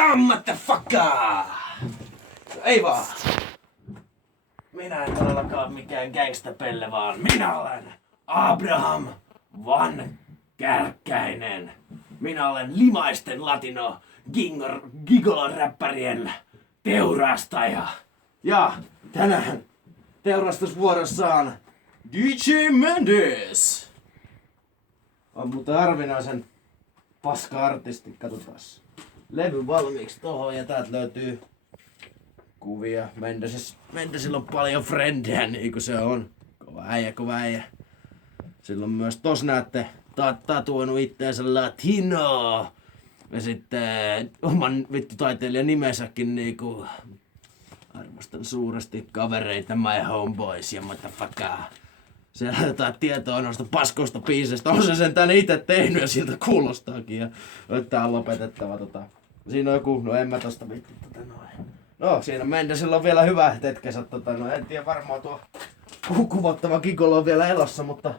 Yeah, motherfucker! Ei vaan. Minä en todellakaan mikään gangstapelle, vaan minä olen Abraham Van Kärkkäinen. Minä olen limaisten latino gigolo-räppärien teurastaja. Ja tänään teurastusvuorossa on DJ Mendes. On muuten harvinaisen paska-artisti, katsotaas. Levy valmiiksi tohon ja täältä löytyy kuvia. Mendesillä on paljon frendejä, niin kuin se on. Kova äijä. Silloin myös tos näette tatuoinut itteensä Latino. Ja sitten oman taiteilijan nimensäkin niinku arvostan suuresti kavereita, my homeboys ja motherfucker. Siellä jotain tietoa noista paskoista biiseistä. On se sentään itse tehnyt ja siltä kuulostaakin. Ja tää on lopetettava Siinä on joku, no en mä tosta vitti No siinä Mendesillä on vielä hyvä hetkensä en tiedä varmaan tuo kuvottava gigolo on vielä elossa, mutta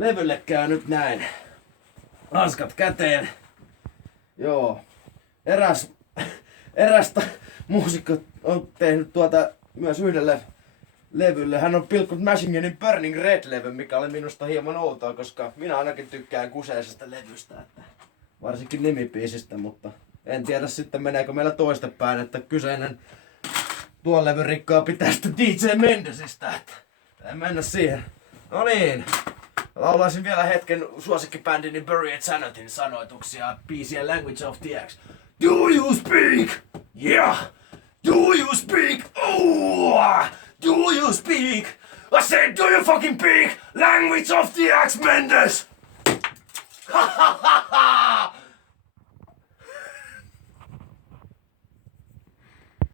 levylle käy nyt näin. Hanskat käteen. Joo. Erästä muusikko on tehnyt myös yhdelle levylle. Hän on pilkkunut Machine Gunin Burning Red-levyn, mikä oli minusta hieman outoa, koska minä ainakin tykkään kuseisesta levystä, että varsinkin nimibiisistä, mutta en tiedä sitten meneekö meillä toistepäin, että kyseinen tuon levyn rikkoa pitää sitten DJ Mendesistä, että en mennä siihen. No niin, laulaisin vielä hetken suosikkibändini Buried Sanityn sanoituksia biisiä Language of the X. Do you speak? Yeah! Do you speak? Oh! Do you speak? I said, do you fucking speak? Language of the X Mendes!